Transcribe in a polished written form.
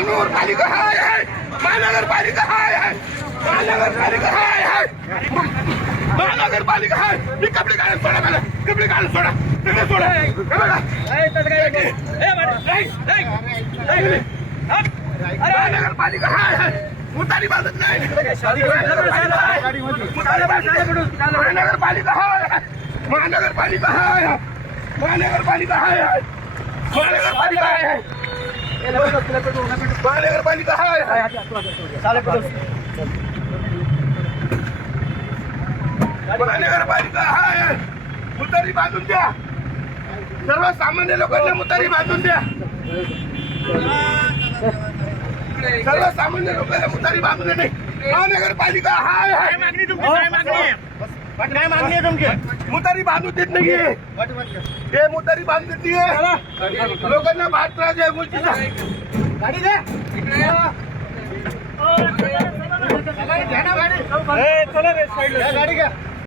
महानगरपालिका आहे, महानगरपालिका आहे, महानगरपालिका आहे, महानगरपालिका आहे. मी कपडे काढून सोडा, मला कपडे काढून सोडा, तिकडे सोडा. महानगरपालिका आहे, मुतारी बांधत नाही. महानगरपालिका आहे, महानगरपालिका आहे, महानगरपालिका आहे, महानगरपालिका आहे, महानगरपालिका आहे. महानगरपालिका आहे, मुतारी बांधून द्या. सर्वसामान्य लोकांना मुतारी बांधून द्या. सर्वसामान्य लोकांना मुतारी बांधून द्या. नाही महानगरपालिका आहे. काय मागणी तुमची? काय मागणी आहे? काय मागणी आहे तुमची? मुतारी बांधून देत नाहीये. ते मुतारी बांधून देत नाहीये. लोकांना भात त्रास आहे गोष्टीचा. गाडी दे. चला रे साईडला. गाडी घ्या.